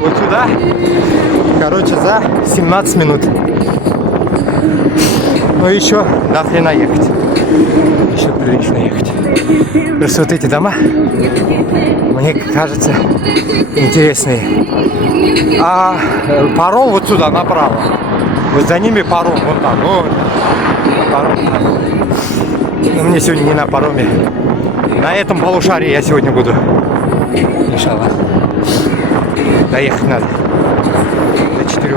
Вот сюда. Короче, за 17 минут. Но еще до хрена ехать. Еще прилично ехать. Просто вот эти дома, мне кажется, интересные. А паром вот сюда, направо. Вот за ними паром, вон там. Вот. Паром там. Но мне сегодня не на пароме. На этом полушарии я сегодня буду. Иншаллах. Доехать надо. До 4.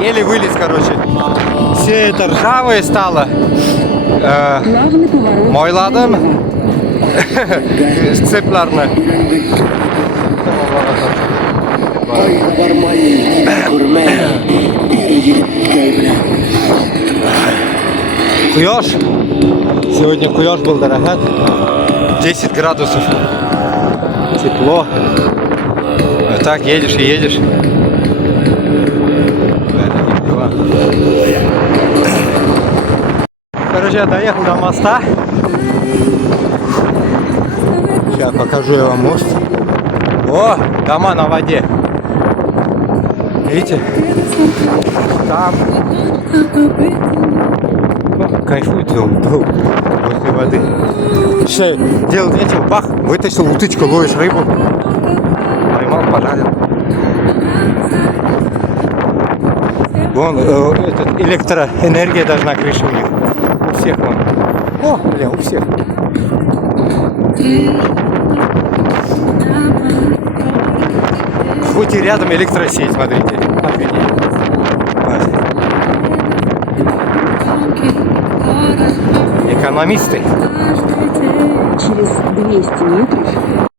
Еле вылез, короче. Все это ржавое стало. Moyladım. Sceplarını. Куёж. Сегодня куёж был, дорогой. 10 градусов. Тепло. Вот так едешь и едешь. Короче, я доехал до моста. Сейчас покажу я вам мост. О, дома на воде. Видите? Там. О, кайфует он возле воды. Все, делать нечего. Бах, вытащил уточку, ловишь рыбу. Поймал, пожарил. Вон, электроэнергия даже на крыше у них. У всех вон. О, бля, у всех. Хоть и рядом электросеть, смотрите. Офигеть. Экономисты. Через 200 метров